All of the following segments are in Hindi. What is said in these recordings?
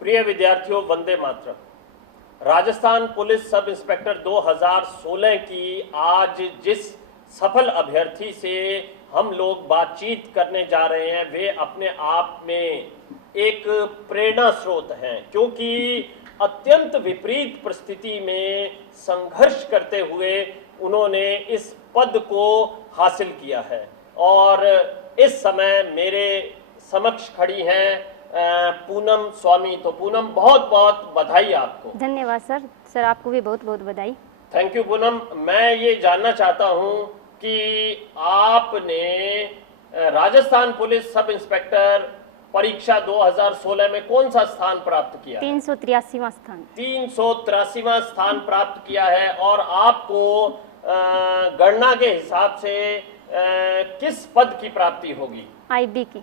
प्रिय विद्यार्थियों, Vande Mataram. Rajasthan police sub inspector 2016 की आज जिस सफल अभ्यर्थी से हम लोग बातचीत करने जा रहे हैं वे अपने आप में एक प्रेरणा स्रोत हैं, क्योंकि अत्यंत विपरीत परिस्थिति में संघर्ष करते हुए उन्होंने इस पद को हासिल किया है। और इस समय मेरे समक्ष खड़ी हैं पूनम स्वामी। तो पूनम, बहुत बहुत बधाई आपको। धन्यवाद सर। सर आपको भी बहुत बहुत बधाई। Thank you Poonam. मैं ये जानना चाहता हूँ कि आपने राजस्थान पुलिस सब इंस्पेक्टर परीक्षा 2016 में कौन सा स्थान प्राप्त किया? 383वां स्थान। 383वां स्थान प्राप्त किया है। और आपको गणना के हिसाब से किस पद की प्राप्ति होगी? आईबी की।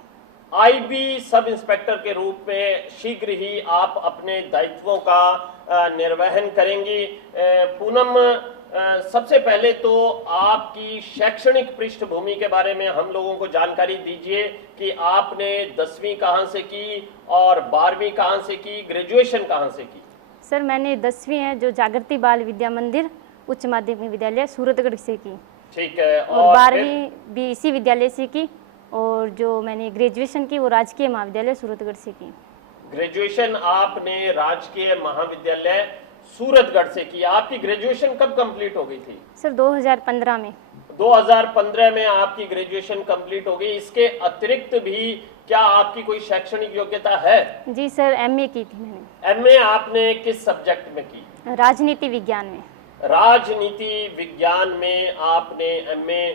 आईबी सब इंस्पेक्टर के रूप में शीघ्र ही आप अपने दायित्वों का निर्वहन करेंगी। पूनम, सबसे पहले तो आपकी शैक्षणिक पृष्ठभूमि के बारे में हम लोगों को जानकारी दीजिए कि आपने 10वीं कहाँ से की और 12वीं कहाँ से की, ग्रेजुएशन कहाँ से की? सर मैंने 10वीं है जो जागृति बाल विद्या मंदिर उच्च माध्यमिक विद्यालय सूरतगढ़ से की। ठीक है। और 12वीं भी इसी विद्यालय से की। और जो मैंने ग्रेजुएशन की वो राजकीय महाविद्यालय सूरतगढ़ से की। ग्रेजुएशन आपने राजकीय महाविद्यालय सूरतगढ़ से की। आपकी ग्रेजुएशन कब कंप्लीट हो गई थी? सर 2015 में। 2015 में आपकी ग्रेजुएशन कंप्लीट हो गई। इसके अतिरिक्त भी क्या आपकी कोई शैक्षणिक योग्यता है? जी सर, एमए की थी मैंने। एमए आपने किस सब्जेक्ट में की? राजनीति विज्ञान में। राजनीति विज्ञान में आपने एमए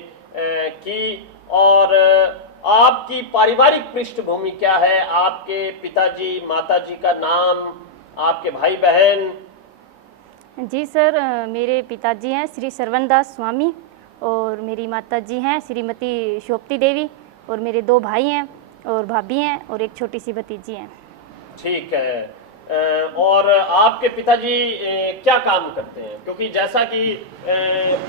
की। और आपकी पारिवारिक पृष्ठभूमि क्या है? आपके पिताजी माताजी का नाम, आपके भाई बहन? जी सर, मेरे पिताजी हैं श्री सरवनदास स्वामी और मेरी माताजी हैं श्रीमती शोभती देवी और मेरे 2 भाई हैं और भाभी हैं और एक छोटी सी भतीजी हैं। ठीक है। और आपके पिताजी क्या काम करते हैं? क्योंकि जैसा कि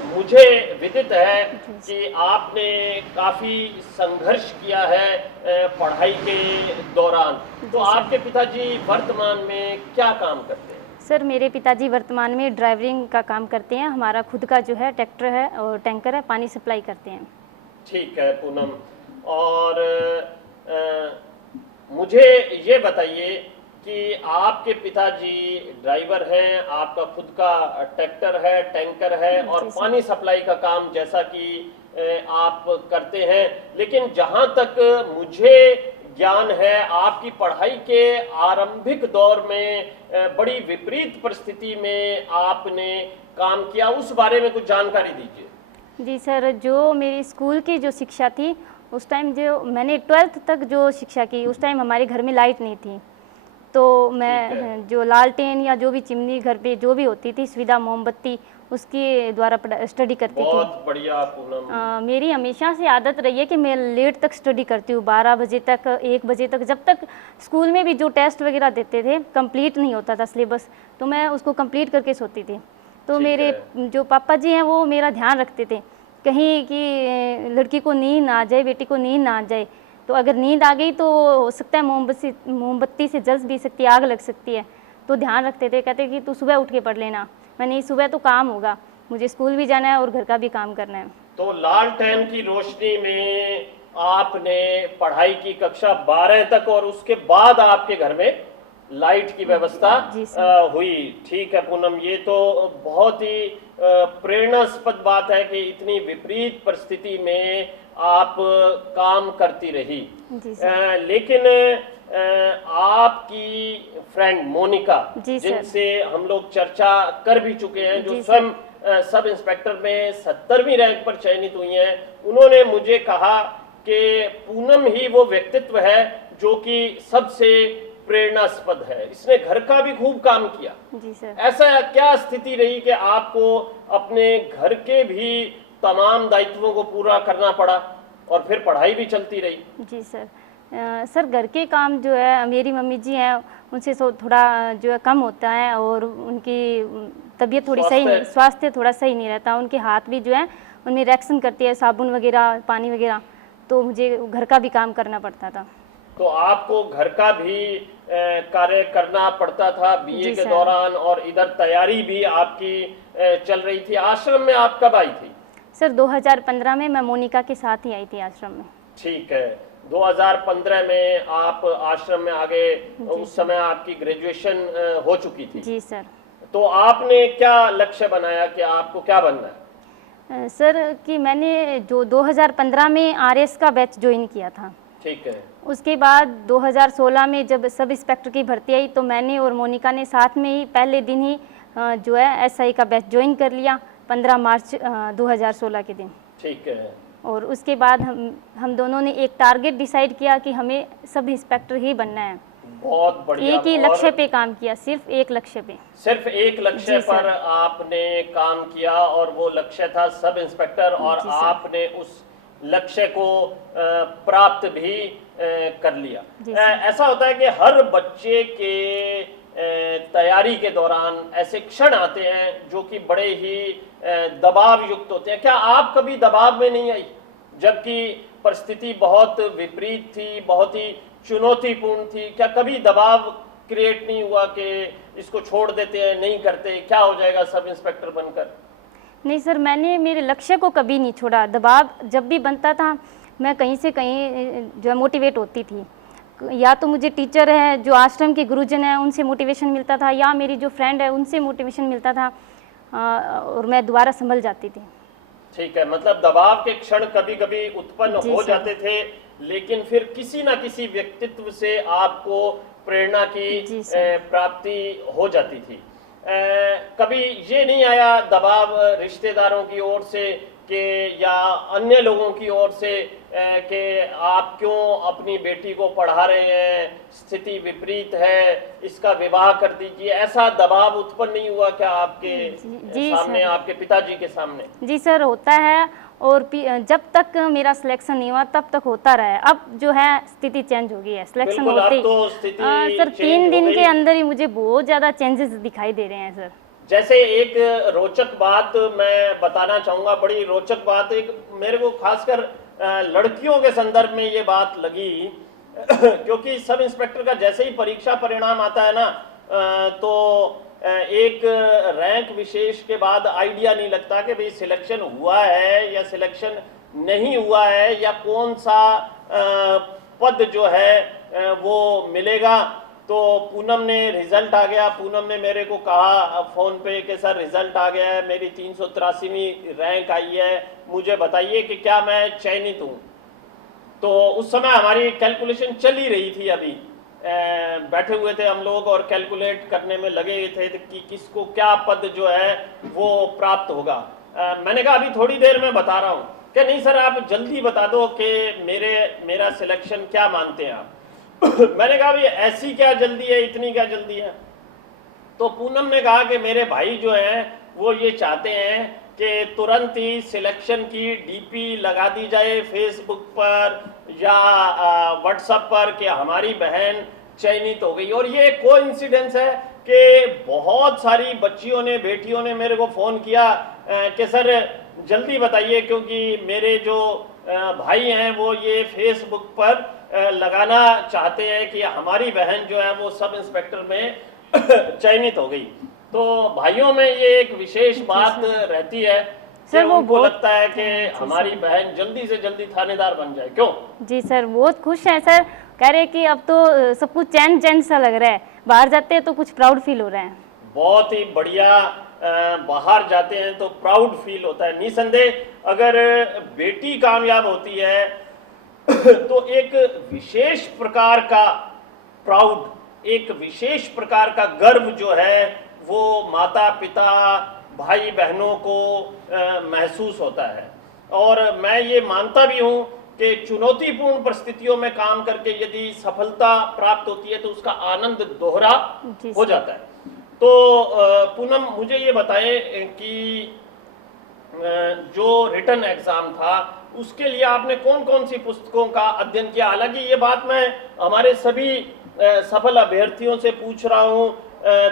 मुझे विदित है कि आपने काफ़ी संघर्ष किया है पढ़ाई के दौरान, तो आपके पिताजी वर्तमान में क्या काम करते हैं? सर मेरे पिताजी वर्तमान में ड्राइवरिंग का काम करते हैं। हमारा खुद का जो है ट्रैक्टर है और टैंकर है, पानी सप्लाई करते हैं। ठीक है पूनम। और मुझे ये बताइए कि आपके पिताजी ड्राइवर हैं, आपका खुद का ट्रैक्टर है, टैंकर है और पानी सप्लाई का काम जैसा कि आप करते हैं, लेकिन जहां तक मुझे ज्ञान है आपकी पढ़ाई के आरंभिक दौर में बड़ी विपरीत परिस्थिति में आपने काम किया, उस बारे में कुछ जानकारी दीजिए। जी सर, जो मेरी स्कूल की जो शिक्षा थी उस टाइम जो मैंने 12th तक जो शिक्षा की उस टाइम हमारे घर में लाइट नहीं थी, तो मैं जो लालटेन या जो भी चिमनी घर पे जो भी होती थी सुविधा मोमबत्ती उसके द्वारा स्टडी करती थी। बहुत बढ़िया पूनम। मेरी हमेशा से आदत रही है कि मैं लेट तक स्टडी करती हूँ, 12 बजे तक 1 बजे तक। जब तक स्कूल में भी जो टेस्ट वगैरह देते थे कंप्लीट नहीं होता था सिलेबस, तो मैं उसको कंप्लीट करके सोती थी। तो मेरे जो पापा जी हैं वो मेरा ध्यान रखते थे कहीं कि लड़की को नींद ना आ जाए, बेटी को नींद ना आ जाए। तो अगर नींद आ गई तो हो सकता है मोमबत्ती से जल भी सकती है, आग लग सकती है। तो ध्यान रखते थे, कहते कि तू सुबह उठ के पढ़ लेना। मैंने सुबह तो काम होगा, मुझे स्कूल भी जाना है और घर का भी काम करना है। तो लालटेन की रोशनी में आपने पढ़ाई की कक्षा 12 तक और उसके बाद आपके घर में लाइट की व्यवस्था हुई। ठीक है पूनम, ये तो बहुत ही प्रेरणास्पद बात है कि इतनी विपरीत परिस्थिति में आप काम करती रही। लेकिन आपकी फ्रेंड मोनिका, जिनसे हम लोग चर्चा कर भी चुके हैं, जो स्वयं सब इंस्पेक्टर में 70वीं रैंक पर चयनित हुई हैं, उन्होंने मुझे कहा कि पूनम ही वो व्यक्तित्व है जो कि सबसे प्रेरणास्पद है। इसने घर का भी खूब काम किया। जी सर। ऐसा क्या स्थिति रही कि आपको अपने घर के भी तमाम दायित्वों को पूरा करना पड़ा और फिर पढ़ाई भी चलती रही? जी सर, सर घर के काम जो है मेरी मम्मी जी हैं उनसे थोड़ा जो है कम होता है और उनकी तबीयत थोड़ी सही नहीं, स्वास्थ्य थोड़ा सही नहीं रहता। उनके हाथ भी जो है उनमें रिएक्शन करती है, साबुन वगैरह पानी वगैरह, तो मुझे घर का भी काम करना पड़ता था। तो आपको घर का भी कार्य करना पड़ता था बीए जी के सर। दौरान, और इधर तैयारी भी आपकी चल रही थी। आश्रम में आप कब आई थी? सर 2015 में मैं मोनिका के साथ ही आई थी आश्रम में। ठीक है, 2015 में आप आश्रम में आ गए। जी उस सर। समय आपकी ग्रेजुएशन हो चुकी थी। जी सर। तो आपने क्या लक्ष्य बनाया कि आपको क्या बनना है? सर कि मैंने जो 2015 में आरएस का बैच ज्वाइन किया था, ठीक है। उसके बाद 2016 में जब सब इंस्पेक्टर की भर्ती आई तो मैंने और मोनिका ने साथ में ही पहले दिन ही जो है एसआई का बैच ज्वाइन कर लिया 15 मार्च 2016 के दिन। ठीक है। और उसके बाद हम दोनों ने एक टारगेट डिसाइड किया कि हमें सब इंस्पेक्टर ही बनना है। बहुत बढ़िया। एक ही और लक्ष्य पे काम किया, सिर्फ एक लक्ष्य पे। सिर्फ एक लक्ष्य जी सर। पर आपने काम किया, और वो लक्ष्य था सब इंस्पेक्टर, और जी सर। आपने उस लक्ष्य को प्राप्त भी कर लिया। जी सर। ऐसा होता है कि हर बच्चे के तैयारी के दौरान ऐसे क्षण आते हैं जो कि बड़े ही दबाव युक्त होते हैं। क्या आप कभी दबाव में नहीं आई, जबकि परिस्थिति बहुत विपरीत थी, बहुत ही चुनौतीपूर्ण थी? क्या कभी दबाव क्रिएट नहीं हुआ कि इसको छोड़ देते हैं, नहीं करते, क्या हो जाएगा सब इंस्पेक्टर बनकर? नहीं सर, मैंने मेरे लक्ष्य को कभी नहीं छोड़ा। दबाव जब भी बनता था मैं कहीं से कहीं जो है मोटिवेट होती थी। या तो मुझे टीचर है जो आश्रम के गुरुजन हैं उनसे मोटिवेशन मिलता था, या मेरी जो फ्रेंड है उनसे मोटिवेशन मिलता था, और मैं दोबारा संभल जाती थी। ठीक है, मतलब दबाव के क्षण कभी कभी उत्पन्न जी हो सर। जाते थे, लेकिन फिर किसी ना किसी व्यक्तित्व से आपको प्रेरणा की जी सर। प्राप्ति हो जाती थी। कभी ये नहीं आया दबाव रिश्तेदारों की ओर से कि या अन्य लोगों की ओर से कि आप क्यों अपनी बेटी को पढ़ा रहे हैं, स्थिति विपरीत है, इसका विवाह कर दीजिए? ऐसा दबाव उत्पन्न नहीं हुआ क्या आपके जी सामने, सर। आपके पिताजी के सामने? जी सर, होता है। और जब तक मेरा सिलेक्शन नहीं हुआ तब तक होता रहा है। अब जो है स्थिति चेंज हो गई है, सिलेक्शन बिल्कुल, होते अब तो स्थिति सर चेंज 3 हो दिन गई। के अंदर ही मुझे बहुत ज़्यादा चेंजेस दिखाई दे रहे हैं सर। जैसे एक रोचक बात मैं बताना चाहूंगा, बड़ी रोचक बात, एक मेरे को खासकर लड़कियों के संदर्भ में ये बात लगी क्योंकि सब इंस्पेक्टर का जैसे ही परीक्षा परिणाम आता है ना, तो एक रैंक विशेष के बाद आइडिया नहीं लगता कि भाई सिलेक्शन हुआ है या सिलेक्शन नहीं हुआ है, या कौन सा पद जो है वो मिलेगा। तो पूनम ने रिजल्ट आ गया, पूनम ने मेरे को कहा फोन पे कि सर रिजल्ट आ गया है, मेरी 383वीं रैंक आई है, मुझे बताइए कि क्या मैं चयनित हूँ। तो उस समय हमारी कैलकुलेशन चल ही रही थी, अभी बैठे हुए थे हम लोग और कैलकुलेट करने में लगे थे कि किसको क्या पद जो है वो प्राप्त होगा। मैंने कहा अभी थोड़ी देर में बता रहा हूँ। क्या नहीं सर, आप जल्दी बता दो कि मेरा सिलेक्शन क्या मानते हैं आप? मैंने कहा भाई ऐसी क्या जल्दी है, इतनी क्या जल्दी है? तो पूनम ने कहा कि मेरे भाई जो हैं वो ये चाहते हैं कि तुरंत ही सिलेक्शन की डीपी लगा दी जाए फेसबुक पर या व्हाट्सएप पर कि हमारी बहन चयनित हो गई। और ये कोइंसिडेंस है कि बहुत सारी बच्चियों ने, बेटियों ने मेरे को फ़ोन किया कि सर जल्दी बताइए, क्योंकि मेरे जो भाई हैं वो ये फेसबुक पर लगाना चाहते हैं कि हमारी बहन जो है वो सब इंस्पेक्टर में चयनित हो गई। तो भाइयों में ये एक विशेष बात रहती है कि सर, वो उनको बहुत लगता है कि हमारी बहन जल्दी से जल्दी थानेदार बन जाए। क्यों? जी सर, बहुत खुश हैं सर। कह रहे हैं कि अब तो सब कुछ चैन चैन सा लग रहा है, बाहर जाते हैं तो कुछ प्राउड फील हो रहा है। बहुत ही बढ़िया। बाहर जाते हैं तो प्राउड फील होता है। निसंदेह अगर बेटी कामयाब होती है तो एक विशेष प्रकार का प्राउड, एक विशेष प्रकार का गर्व जो है वो माता पिता भाई बहनों को महसूस होता है। और मैं ये मानता भी हूँ कि चुनौतीपूर्ण परिस्थितियों में काम करके यदि सफलता प्राप्त होती है तो उसका आनंद दोहरा हो जाता है। तो पूनम मुझे ये बताएं कि जो रिटन एग्जाम था उसके लिए आपने कौन कौन सी पुस्तकों का अध्ययन किया? हालांकि ये बात मैं हमारे सभी सफल अभ्यर्थियों से पूछ रहा हूँ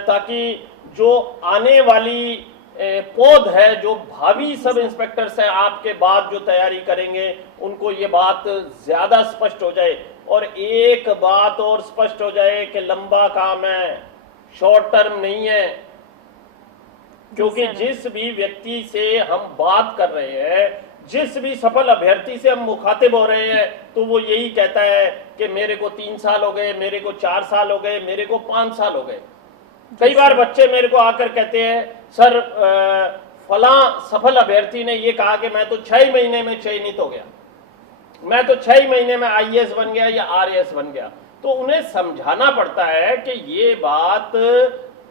ताकि जो आने वाली पौध है, जो भावी सब इंस्पेक्टर्स हैं आपके बाद जो तैयारी करेंगे, उनको ये बात ज़्यादा स्पष्ट हो जाए। और एक बात और स्पष्ट हो जाए कि लंबा काम है, शॉर्ट टर्म नहीं है, क्योंकि जिस भी व्यक्ति से हम बात कर रहे हैं, जिस भी सफल अभ्यर्थी से हम मुखातिब हो रहे हैं, तो वो यही कहता है कि मेरे को 3 साल हो गए, मेरे को 4 साल हो गए, मेरे को 5 साल हो गए। कई बार बच्चे मेरे को आकर कहते हैं, सर फला सफल अभ्यर्थी ने ये कहा कि मैं तो 6 महीने में चयनित हो गया, मैं तो 6 महीने में IAS बन गया या RAS बन गया। तो उन्हें समझाना पड़ता है कि ये बात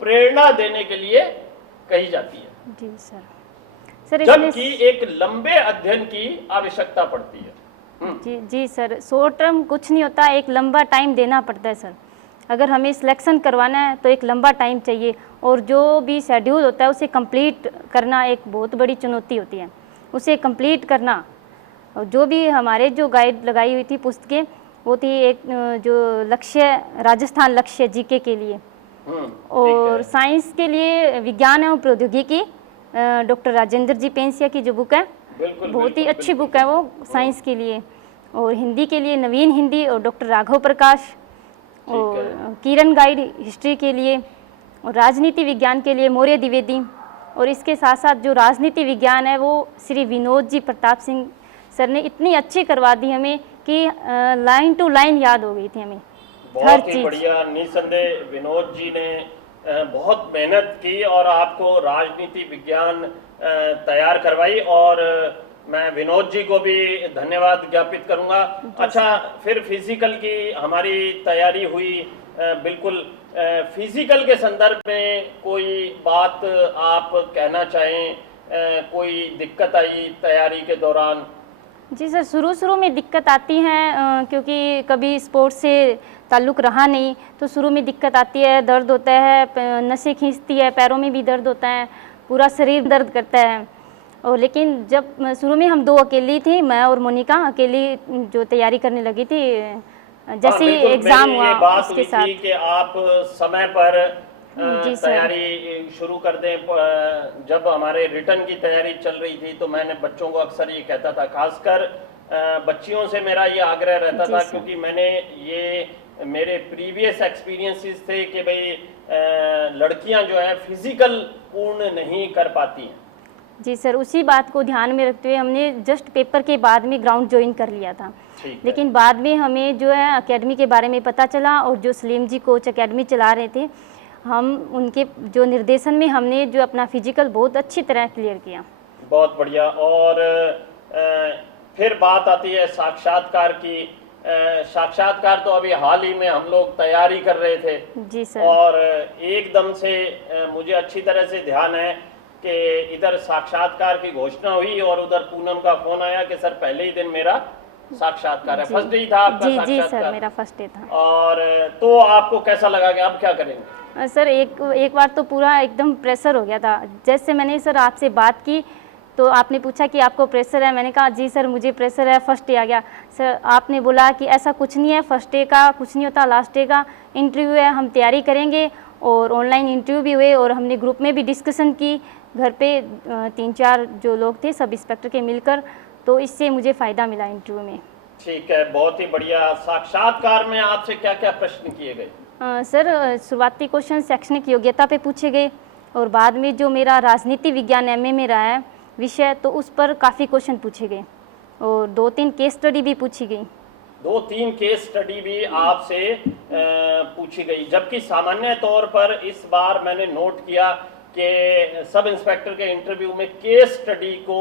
प्रेरणा देने के लिए कही जाती है। जी सर, जबकि एक लंबे अध्ययन की आवश्यकता पड़ती है। जी सर, शॉर्ट टर्म कुछ नहीं होता, एक लंबा टाइम देना पड़ता है सर। अगर हमें सिलेक्शन करवाना है तो एक लंबा टाइम चाहिए, और जो भी शेड्यूल होता है उसे कंप्लीट करना एक बहुत बड़ी चुनौती होती है, उसे कंप्लीट करना। और जो भी हमारे जो गाइड लगाई हुई थी पुस्तकें, वो थी एक जो लक्ष्य, राजस्थान लक्ष्य GK के लिए, और साइंस के लिए विज्ञान एवं प्रौद्योगिकी डॉक्टर राजेंद्र जी पेंसिया की जो बुक है, बहुत ही अच्छी बुक है वो साइंस के लिए। और हिंदी के लिए नवीन हिंदी और डॉक्टर राघव प्रकाश, और किरण गाइड हिस्ट्री के लिए, और राजनीति विज्ञान के लिए मौर्य द्विवेदी। और इसके साथ साथ जो राजनीति विज्ञान है वो श्री विनोद जी प्रताप सिंह सर ने इतनी अच्छी करवा दी हमें कि लाइन टू लाइन याद हो गई थी हमें हर चीज। बढ़िया, निसंदेह विनोद जी ने बहुत मेहनत की और आपको राजनीति विज्ञान तैयार करवाई, और मैं विनोद जी को भी धन्यवाद ज्ञापित करूंगा। अच्छा, फिर फिजिकल की हमारी तैयारी हुई, बिल्कुल फिजिकल के संदर्भ में कोई बात आप कहना चाहें, कोई दिक्कत आई तैयारी के दौरान? जी सर, शुरू में दिक्कत आती है, क्योंकि कभी स्पोर्ट्स से ताल्लुक़ रहा नहीं, तो शुरू में दिक्कत आती है, दर्द होता है, नसें खींचती है, पैरों में भी दर्द होता है, पूरा शरीर दर्द करता है। और लेकिन जब शुरू में हम 2 अकेली थी, मैं और मोनिका अकेली जो तैयारी करने लगी थी, जैसे एग्ज़ाम हुआ उसके साथ कि आप समय पर तैयारी शुरू कर दें। जब हमारे रिटर्न की तैयारी चल रही थी तो मैंने बच्चों को अक्सर ये कहता था, खासकर बच्चियों से मेरा ये आग्रह रहता था, क्योंकि मैंने ये मेरे प्रीवियस एक्सपीरियंसेस थे कि भाई लड़कियां जो है फिजिकल पूर्ण नहीं कर पाती हैं। जी सर, उसी बात को ध्यान में रखते हुए हमने जस्ट पेपर के बाद में ग्राउंड ज्वाइन कर लिया था। लेकिन बाद में हमें जो है एकेडमी के बारे में पता चला, और जो सलीम जी कोच एकेडमी चला रहे थे, हम उनके जो निर्देशन में हमने जो अपना फिजिकल बहुत अच्छी तरह क्लियर किया। बहुत बढ़िया। और फिर बात आती है साक्षात्कार की। साक्षात्कार तो अभी हाल ही में हम लोग तैयारी कर रहे थे। जी सर। और एकदम से मुझे अच्छी तरह से ध्यान है कि इधर साक्षात्कार की घोषणा हुई और उधर पूनम का फोन आया कि सर पहले ही दिन मेरा साक्षात्कार है। फर्स्ट डे था आपका साक्षात्कार? जी सर, मेरा फर्स्ट डे था। और तो आपको कैसा लगा कि अब क्या करेंगे? सर एक बार तो पूरा एकदम प्रेशर हो गया था। जैसे मैंने सर आपसे बात की तो आपने पूछा कि आपको प्रेशर है, मैंने कहा जी सर मुझे प्रेशर है, फर्स्ट डे आ गया। सर आपने बोला कि ऐसा कुछ नहीं है, फर्स्ट डे का कुछ नहीं होता, लास्ट डे का इंटरव्यू है, हम तैयारी करेंगे। और ऑनलाइन इंटरव्यू भी हुए, और हमने ग्रुप में भी डिस्कशन की घर पे 3-4 जो लोग थे सब इंस्पेक्टर के मिलकर, तो इससे मुझे फ़ायदा मिला इंटरव्यू में। ठीक है, बहुत ही बढ़िया। साक्षात्कार में आपसे क्या क्या प्रश्न किए गए? सर शुरुआती क्वेश्चन शैक्षणिक योग्यता पे पूछे गए, और बाद में जो मेरा राजनीति विज्ञान MA में रहा है विषय, तो उस पर काफ़ी क्वेश्चन पूछे गए, और 2-3 केस स्टडी भी पूछी गई। 2-3 केस स्टडी भी आपसे पूछी गई, जबकि सामान्य तौर पर इस बार मैंने नोट किया कि सब इंस्पेक्टर के इंटरव्यू में केस स्टडी को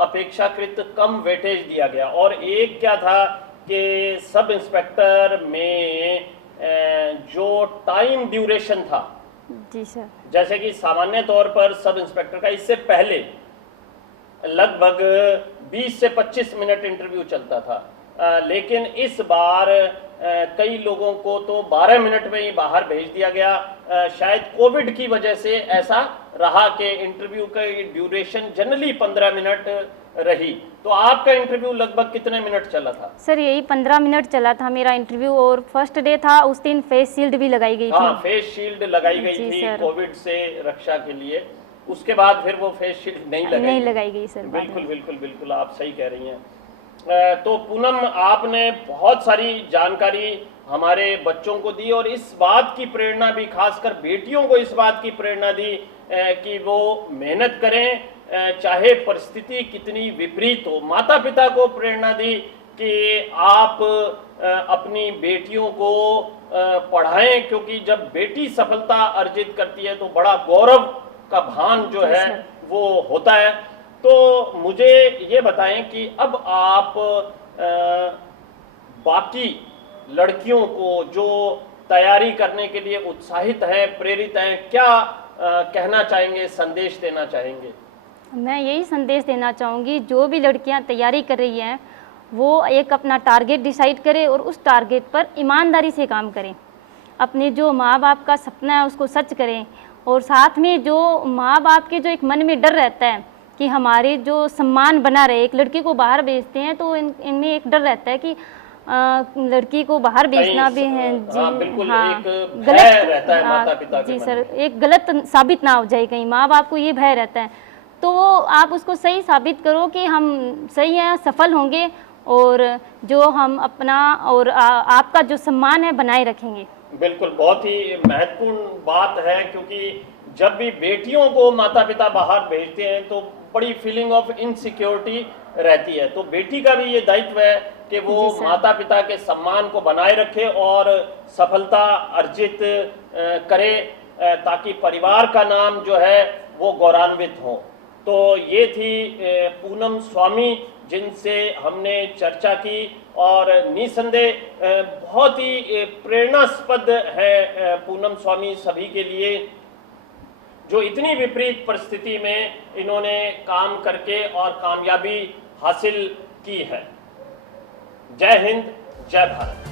अपेक्षाकृत कम वेटेज दिया गया। और एक क्या था कि सब इंस्पेक्टर में जो टाइम ड्यूरेशन था, जी सर, जैसे कि सामान्य तौर पर सब इंस्पेक्टर का इससे पहले लगभग 20 से 25 मिनट इंटरव्यू चलता था, लेकिन इस बार कई लोगों को तो 12 मिनट में ही बाहर भेज दिया गया। शायद कोविड की वजह से ऐसा रहा कि इंटरव्यू का ड्यूरेशन जनरली 15 मिनट रही। तो आपका इंटरव्यू लगभग कितने मिनट चला था? सर यही 15 मिनट चला था मेरा इंटरव्यू, और फर्स्ट डे था, उस दिन फेस शील्ड भी लगाई गई थी। हाँ, फेस शील्ड लगाई गई थी कोविड से रक्षा के लिए। उसके बाद फिर वो फेस शील्ड नहीं लगाई गई सर। बिल्कुल बिल्कुल बिल्कुल बिल्कुल, आप सही कह रही हैं। तो पूनम, आपने बहुत सारी जानकारी हमारे बच्चों को दी और इस बात की प्रेरणा भी, खासकर बेटियों को इस बात की प्रेरणा दी कि वो मेहनत करें चाहे परिस्थिति कितनी विपरीत हो। माता पिता को प्रेरणा दी कि आप अपनी बेटियों को पढ़ाएं, क्योंकि जब बेटी सफलता अर्जित करती है तो बड़ा गौरव का भान जो है वो होता है। तो मुझे ये बताएं कि अब आप बाकी लड़कियों को जो तैयारी करने के लिए उत्साहित हैं, प्रेरित हैं, क्या कहना चाहेंगे, संदेश देना चाहेंगे? मैं यही संदेश देना चाहूँगी, जो भी लड़कियां तैयारी कर रही हैं वो एक अपना टारगेट डिसाइड करें और उस टारगेट पर ईमानदारी से काम करें। अपने जो माँ बाप का सपना है उसको सच करें, और साथ में जो माँ बाप के जो एक मन में डर रहता है कि हमारे जो सम्मान बना रहे, एक लड़की को बाहर भेजते हैं तो इनमें एक डर रहता है कि लड़की को बाहर भेजना भी है जी। हाँ, बिल्कुल, हाँ, एक भय रहता है माता पिता के जी मन सर, में। एक गलत साबित ना हो जाए कहीं, माँ बाप को ये भय रहता है। तो वो आप उसको सही साबित करो कि हम सही हैं, सफल होंगे, और जो हम अपना और आपका जो सम्मान है बनाए रखेंगे। बिल्कुल, बहुत ही महत्वपूर्ण बात है, क्योंकि जब भी बेटियों को माता पिता बाहर भेजते हैं तो बड़ी फीलिंग ऑफ इनसिक्योरिटी रहती है। तो बेटी का भी ये दायित्व है कि वो माता पिता के सम्मान को बनाए रखे और सफलता अर्जित करे, ताकि परिवार का नाम जो है वो गौरवान्वित हो। तो ये थी पूनम स्वामी, जिनसे हमने चर्चा की, और निसंदेह बहुत ही प्रेरणास्पद है पूनम स्वामी सभी के लिए, जो इतनी विपरीत परिस्थिति में इन्होंने काम करके और कामयाबी हासिल की है। जय हिंद, जय भारत।